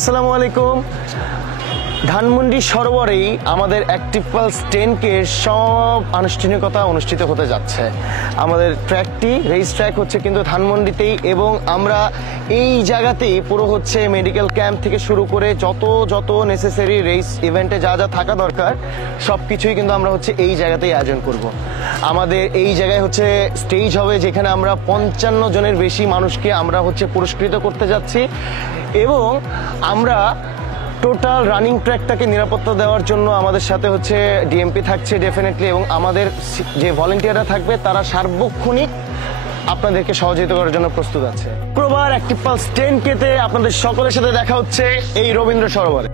আসসালামু আলাইকুম। ধানমন্ডি সরোবরেই আমাদের অ্যাক্টিভ পালস 10K সব আনুষ্ঠানিকতা অনুষ্ঠিত হতে যাচ্ছে। আমাদের ট্র্যাকটি রেস ট্র্যাক হচ্ছে কিন্তু ধানমন্ডিতেই, এবং আমরা এই জায়গাতেই পুরো হচ্ছে মেডিকেল ক্যাম্প থেকে শুরু করে যত নেসেসারি রেস ইভেন্টে যা যা থাকা দরকার সবকিছুই কিন্তু আমরা হচ্ছে এই জায়গাতেই আয়োজন করব। আমাদের এই জায়গায় হচ্ছে স্টেজ হবে যেখানে আমরা 55 জনের বেশি মানুষকে আমরা হচ্ছে পুরস্কৃত করতে যাচ্ছি, এবং আমরা টোটাল রানিং ট্র্যাকটাকে নিরাপত্তা দেওয়ার জন্য আমাদের সাথে হচ্ছে ডিএমপি থাকছে ডেফিনেটলি, এবং আমাদের যে ভলেন্টিয়াররা থাকবে তারা সার্বক্ষণিক আপনাদেরকে সহযোগিতা করার জন্য প্রস্তুত আছে। শুক্রবার অ্যাক্টিভ পালস 10K তে আপনাদের সকলের সাথে দেখা হচ্ছে এই রবীন্দ্র সরোবরে।